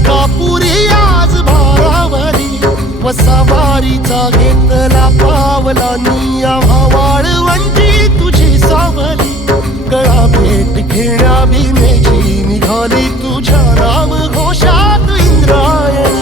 तुळजापुरी आज भारावली वसावारीचा घेतला पावला निया वाळवंटी तुझी सावली गळा भेट घेण्या भीमेची निघाली तुझ्या राम घोषात इंद्रायणी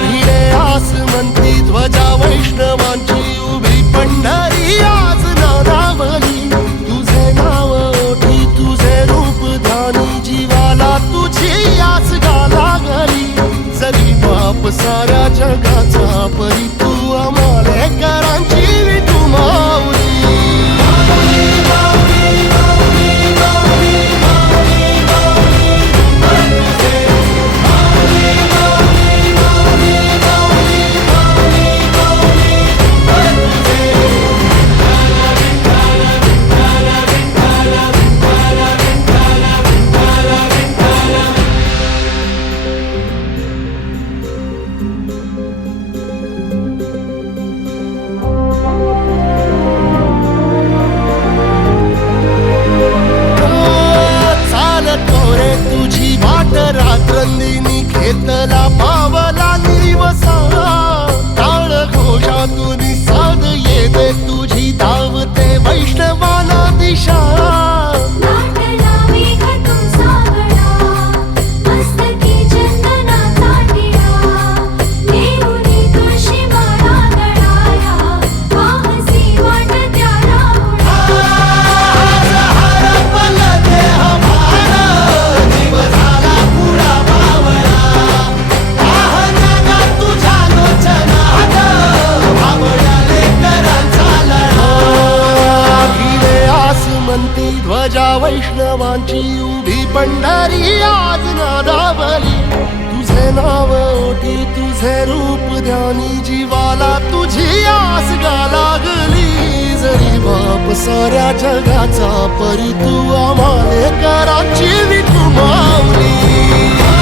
भिडे आसमंती ध्वजा वैष्णवांची उभी पंढरी आज नादावली तुझे नाव ओठी तुझे रूप ध्यानी जीवाला तुझी आस गाला गली जरी बाप साऱ्या जगाचा परी तू आमालेकरांची विठू माऊली रात्रंदिनी घेतला पावला निवसा टाळ घोषातून साध येते तुझी धावते वैष्णवाला दिशा ध्वजा वैष्णवांची उभी पंढरी आज नादावली तुझे नाव ओठी तुझे रूप ध्यानी जीवाला तुझी आस गा लागली जरी बाप साऱ्या जगाचा परी तू आमालेकरांची विठू माऊली